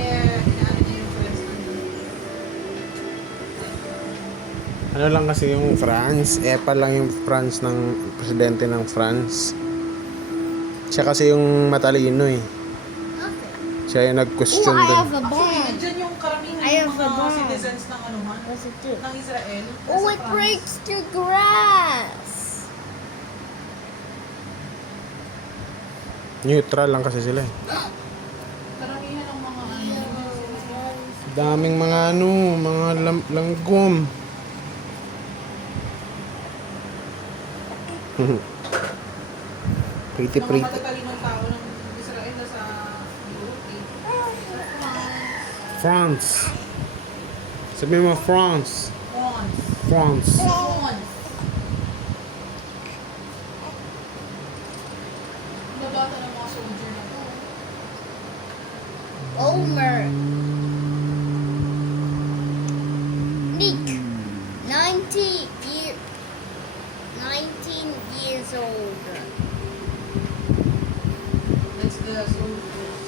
inaano niya yung friends nandun. Ano lang kasi yung France, EPA lang yung France ng presidente ng France. Siya kasi yung matalino eh. Okay. Siya yung Oh, nag-question I dun. have a Actually, bomb. nandyan yung karamihan I ng have a mga bomb. citizens ng anuhan, What's it do? ng Israel. Oh, nasa it France. breaks the grass. Neutral lang kasi sila eh. Karamihan ng mga ano. Daming mga ano, mga langgam. Pretty Mga pretty. matatalinong tao ng Israel na sa Europe eh. France. Sabi mo France. France. France. France. Nabata ng mga soldier na to. Omer. Nick. 19 years old. That's the soldiers.